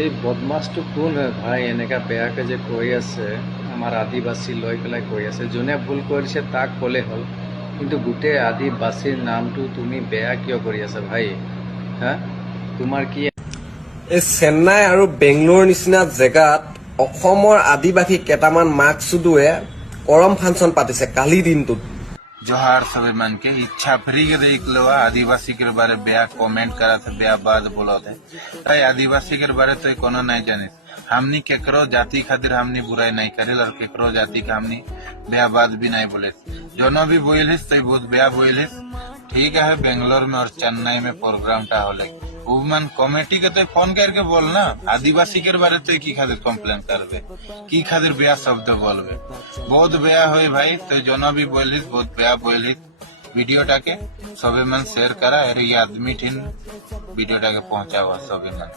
এই বদমাছটো কোন হয় ভাই? এনেকা বেয়াকে যে কৈ আছে আমাৰ আদিবাসী লৈ পেলাই কৈ আছে। যোনে ভুল কৰিছে তাক ক'লে হ'ল, কিন্তু গোটেই আদিবাসীৰ নামটো তুমি বেয়া কিয় কৰি আছা ভাই? হা, তোমাৰ কি? এই চেন্নাই আৰু বেংগলোৰ নিচিনা জেগাত অসমৰ আদিবাসী কেইটামান মাকচুদুৱে কৰম ফাংচন পাতিছে কালি দিনটোত। जोहार सभी मन के इच्छा फ्री के देख लो आदिवासी के बारे बेया कमेंट करा थे बेया बात बोला थे ताई आदिवासी के बारे तो कोनो नहीं जाने हमनी केकरो जाति खातिर हमनी बुराई नहीं करे और केकरो जाति का हमनी बेया बात भी नहीं बोले जोनो भी बोलिस तो बहुत बेया बोलिस। ठीक है बेंगलोर में और चेन्नई में प्रोग्राम टा होले उमन कमेटी के तो फोन करके बोलना आदिवासी के बारे तो की खातिर कम्प्लेन करबे की खातिर बेया शब्द बोलबे बहुत बेया होई भाई तो जोनो भी बोलिस बहुत बेया बोलिस ভিডিওটাকে সবে মান শেয়ার করা এর এই আদমি ঠিন ভিডিওটাকে পৌঁছাওয়া সবে মান।